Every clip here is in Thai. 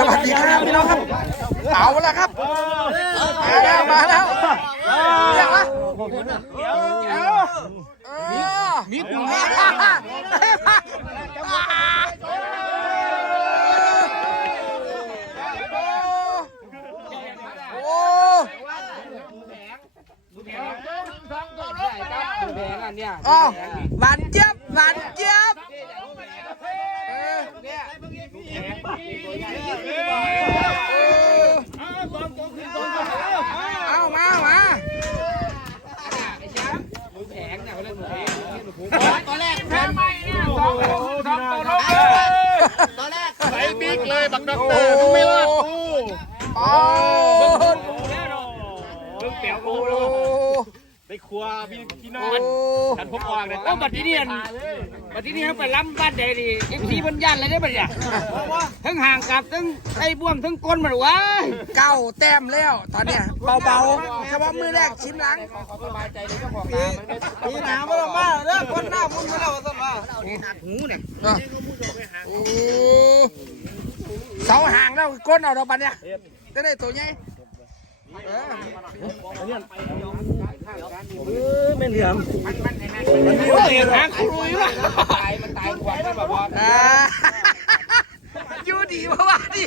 สวัสดีครับพี่น้องครับ เอาละครับ มาแล้วมาแล้วเรียกวะมิดอยู่โอ้แดงอันเนี้ยอ๋อหวานเจี๊ยบหวานเจี๊ยบเออ เอามามาแข็งเนี่ยเขาเล่นหมูแข็งตอนแรกแพ้ไม่เนี่ยสองตัวสองตัวลบตอนแรกใส่บิ๊กเลยบักด็อกเตอร์ดูไม่รอดกูปอดเพิ่งเปียวกูโอ้ ครัวพี่พี่น้องฉันพกออกเลยโอ้บัดที่นี่บัดที่นี่เขาไปล้ำบ้านใดดิเอฟซีบนย่านอะไรได้บัดเนี่ยทั้งห่างกับทั้งไอ้บ่วงทั้งก้นมาหรือวะเก้าแต้มแล้วตอนเนี้ยเบาๆเฉพาะมือแรกชิมหลังปีหนาไม่ต้องมาเด้อคนหน้าพุ่งมาแล้วต้นว่าหูเนี่ยโอ้เสาห่างแล้วก้นเอาดอกบันเนี่ยจะได้ตัวใหญ่ เออโอ้ยหางคุยว่ะอ่าอยู่ดีเพราะว่าดี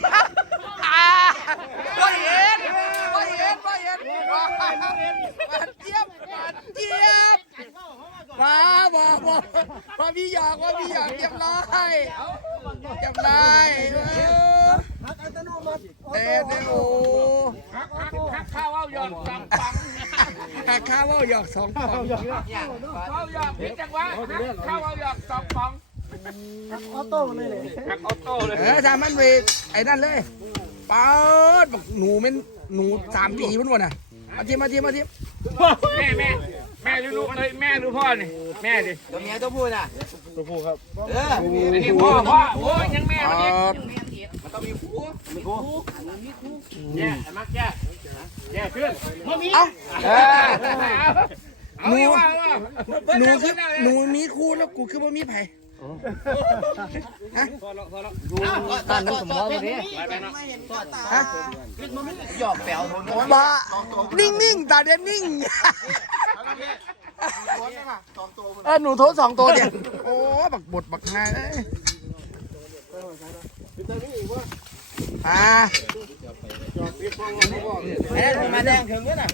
อ่าบ่เห็นบ่เห็นบ่เห็นหวานเจี๊ยบหวานเจี๊ยบมาบ่บ่บ่มีหยอกว่ามีหยอกเรียบร้อยเรียบร้อยเออเต้นโอ้ข้าวเอาหยอดสองปังหัก ข้าวหยอกสองปองข้าวหยอดพิจังวะข้าวเอาหยอดสองปังออโต้เลยเลยออโต้เลยเออทำมันเวไอ้นั่นเลยปิดบอกหนูเป็นหนูสามปีมันวะน่ะมาทีมาทีมาทีแม่แม่แม่หรือลูกเลยแม่หรือพ่อนี่แม่ดิตัวเมียตัวผู้น่ะอันนี้พ่อพ่อโอ้ยยังแม่เอมันอีกอแย่มักแย่แย่ขึ้นเอ้า เอาอย่าว่าว่าหนูคือหนูมีครูแล้วกูคือบ่มีไผฮะตอนนั้นผมมองไปดิฮะหยอกแป๋วผมบ้านิ่งนิ่งๆตาเด่นนิ่งเออหนูโทษสองตัวเดียวโอ้บักบดบักงานเอ้ย อ่ามาแดงถึงด้วยนะ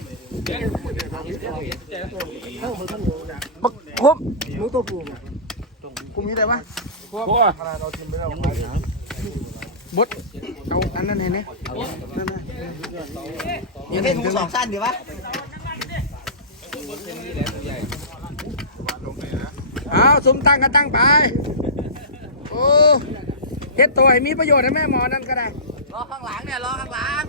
บักครบหนูตัวผู้กูมีอะไรวะพ่อบดเอาอันนั้นเห็นไหมนั่นนะยังได้ถุงสองสั้นดีวะเอาวสมตั้งก็ตั้งไป โอ้ เฮ็ดตัวให้มีประโยชน์ให้แม่หมอนั่นก็ได้รอข้างหลังเนี่ยรอข้างหลัง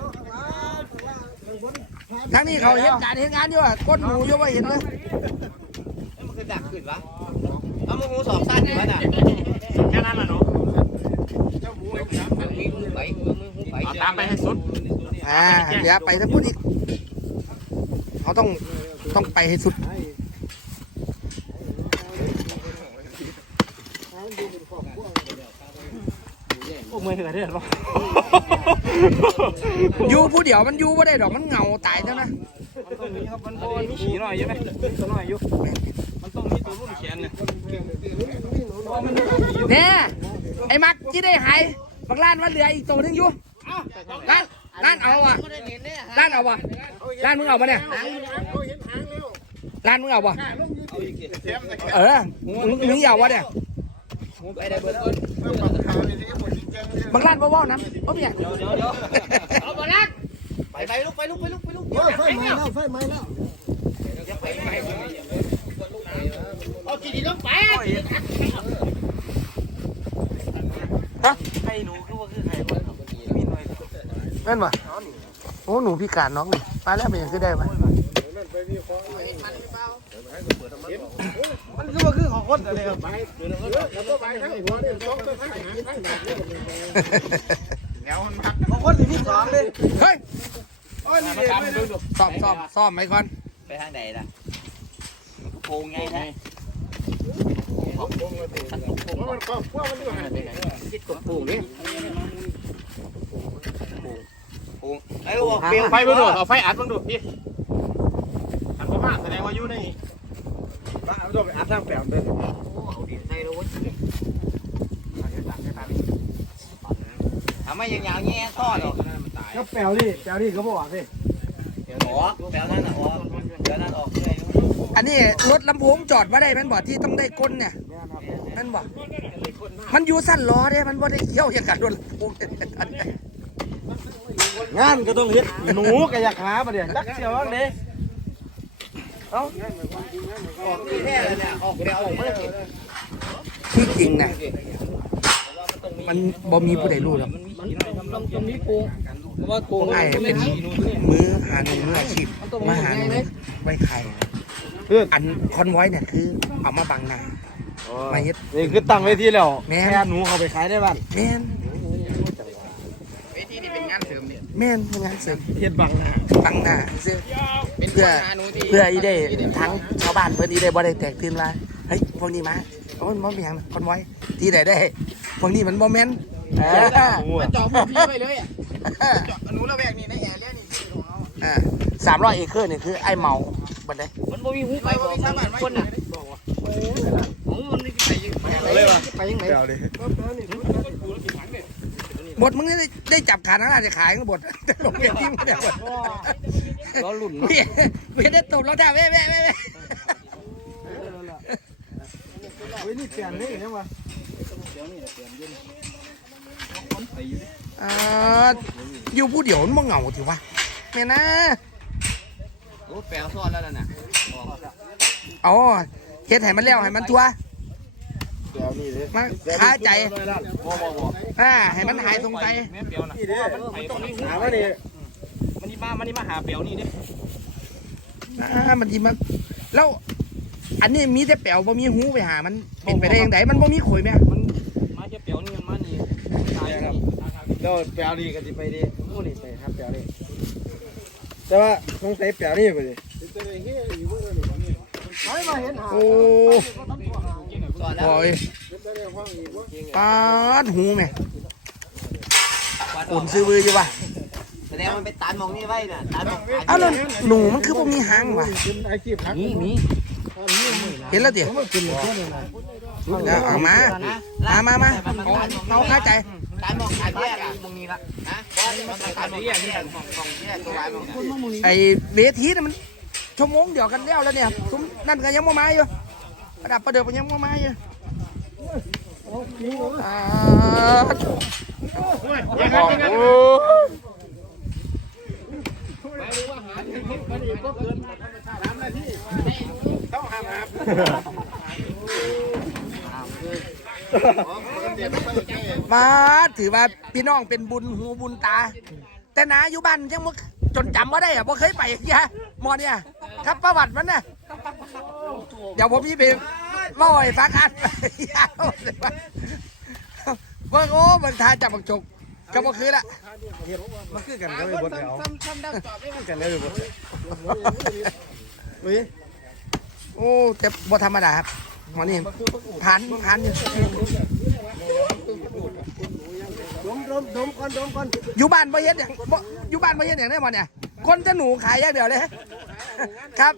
ทั้งนี้เขาเฮ็ดการเฮ็ดงานอยู่อะก้นหมูอยู่ว่าเห็นเลยมันคือดักขึ้นวะเอามือหูสองสั้นดีวะน่ะแค่นั้นแหละเนาะมือหูไปมือหูไปเอาตามไปให้สุดอ่าอย่าไปถ้าพูดอีกเขาต้องต้องไปให้สุด โอ้มือเหนือเด้อป่ะอยู่ผู้เดียวมันอยู่ว่าได้ดอกมันเหงาตายเท่านะมันโดนมีฉี่หน่อยใช่ไหมตัวหน่อยอยู่มันต้องมีตัวรุ่นแขนเนี่ยแน่ไอ้มักที่ได้หายบางล้านว่าเหลืออีกตัวหนึงอยู่ล้านล้านเอาวะล้านเอาวะล้านมึงเอาปะเนี่ยล้านมึงเอาปะเออมึงมึงเอาวะเนี่ยไปได้เบิร์ด บางร้านบ่บ่นะบ่มีหยังเอาบอลนัดไปไปลุกไปลุกไปลุกไปลุกไฟไหม้แล้วไฟไหม้แล้วเอากี่ทีต้องไปฮะให้หนูคือว่าคือใครนั่นวะโอ้หนูพิการน้องนี่ไปแล้วเป็นหยังคือได้ปะมัน คือว่าคือของคนเลยครับของคนที่สองเลยเฮ้ยซ้อมซ้อมซ้อมไปก่อนไปทางไหนล่ะโกงไงนะไอ้ออกเปลวไฟมาดูเอาไฟอัดมาดูพี่อัดเข้ามาแสดงว่าอยู่ใน บ้านเอาตัวไปอัดทางแปลวเลยทำไมยังยาวแง่ท่อหรอกก็แปลวนี่แปลวนี่เขาบอกว่าสิเดี๋ยวออกแปลนั่นออกเดี๋ยวนั่นออกเลยอันนี้รถลำโพงจอดมาได้มันบอกที่ต้องได้ก้นเนี่ยมันบอกมันอยู่สั้นล้อเด้มันบ่าได้เกี่ยวอย่างกับรถลำโพงงานก็ต้องเฮ็ดหนูก็อยากหาประเดี๋ยวจักเสียวเล ยออกที่แท้เลยเนี่ยออกเดี๋ยวออกไม่ได้ที่จริงนะมันบ่มีผู้ใดรู้หรอกต้องตรงนี้โกงว่าโกงไอ้เป็นมือหาหนึ่งมืออาชีพมาหาหนึ่งไว้ใครอันคอนไว้เนี่ยคือเอามาบังหนามาเฮ็ดนี่คือตั้งเวทีแล้วแม่แค่หนูเขาไปขายได้บ้านแม่น เวทีนี่เป็นงานเสริมเนี่ย แม่นเป็นงานเสริมเฮ็ดบังนะบังหน้าซื้อเป็นเพื่อหาหนูที่เพื่ออีได้ทั้งชาวบ้านเพื่อนอีได้บ่ได้แตกตื่นว่าเฮ้ยพวกนี้มาโอ้ยมันเป็นหยังคอนไว้ที่ใดได้พวกนี้มันบ่แม่นเออจอดพี่ไปเลยอะหนูระแวกนี่ในแอร์เรียนี่ของเราอ่าสามร้อยเอเคอร์นี่คือไอ้เมาบันไดมันบ่มีหูไปบ่มีสามารถคนน่ะโอ้มันนี่ไปยังไปยังไปยังไงแปลวเลย บทมึงได้ได้จับขาทั้งหน้าจะขายกันบทแต่ลงเวทีไม่ได้บทล้อหลุ่นเมียเมียได้ตบรองเท้าแม่แม่แม่แม่เฮ้ยนี่เปลี่ยนนี่เนี่ยวะอ่าอยู่ผู้เดียวมันบ่เหงาถือว่าแม่นะโอ้แปลซ่อนแล้วน่ะเอาเฮ็ดให้มันแล้วให้มันทัวแปลวนี่เลย มาคาใจอ่าให้มันหายสงสัยนี่เด้หาว่านี่มันนี่มามันนี่มาหาเปียวนี่ดิอ่ามันดีมันแล้วอันนี้มีแต่แป๋วบ่มีหูไปหา มันเป็นไปได้ยังไงมันบ่มีข่อยแม่มันมาแค่เปียวนี่มันมานี่ตายนี่แล้วแปลวนี่ก็สิไปดิโอ้นี่ไปครับแปลวนี่แต่ว่าสงสัยแปลวนี่ไปดิมาเห็นหาโอ้ ก่อนแล้วโอยปาดหูแม่อุ่นซื้อบืออยู่ว่ะแสดงมันไปตันมองนี่ไว้น่ะตันมองเอ้าแล้วหนูมันคือบ่มีหางว่ะเป็นอาชีพพักนี่มีเห็นแล้วเดี๋ยวมันเป็นแค่นั้นนะแล้วเอามามามามาเอาเข้าใจตันมองตันแยกอะมองนี้ละนะมันตันมองแยกนี่มองมองแยกตัวไว้มองไอ้เวทีน่ะมันชั่วโมงเดียวกันแล้วแล้วเนี่ยซุ้มนั่นก็ยังบ่มาอยู่ ประดับประเดิบก็ยังบ่มาอยู่อ่าโอ้มาถือว่าพี่น้องเป็นบุญหูบุญตา แต่นาอยู่บ้านยังบ่จนจำว่าได้อะบ่เคยไปยะหมอเนี่ยครับประวัติมันน่ะ เดี๋ยวผมพี่ไปเล่าให้ฟังอันยาวเลยว่าเบิ่งโอ้เบิ่งทาจับบักจกก็บ่คือละมันคือกันก็ไม่บดแล้วกันเลยบดเฮ้ยโอ้แต่บ่ธรรมดาครับหมอนี่ผ่านผ่านอยู่ดมดมดมก่อนดมก่อนอยู่บ้านบ่เฮ็ดอย่างบ่อยู่บ้านบ่เฮ็ดอย่างได้หมอเนี่ยคนจะหนูขายอย่างเดียวเลย ครับ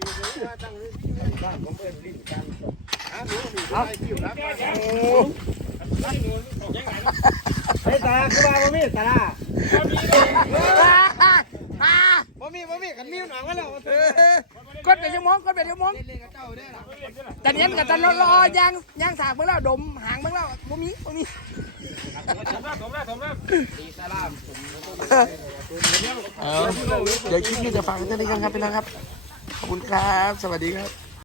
ไอ้ตาคือว่าบ่มีตาล่ะอ่าบ่มีบ่มีกันมีหนังมาแล้วเออกดไปชั่วโมงกดไปชั่วโมงแต่เนี้ยกับตันรอยางยางสากเมื่อแล้วดมหางเมื่อแล้วบ่มีบ่มีเอา เดี๋ยวคลิปนี้จะฟังเท่านี้กันครับพี่น้องครับ ขอบคุณครับ สวัสดีครับ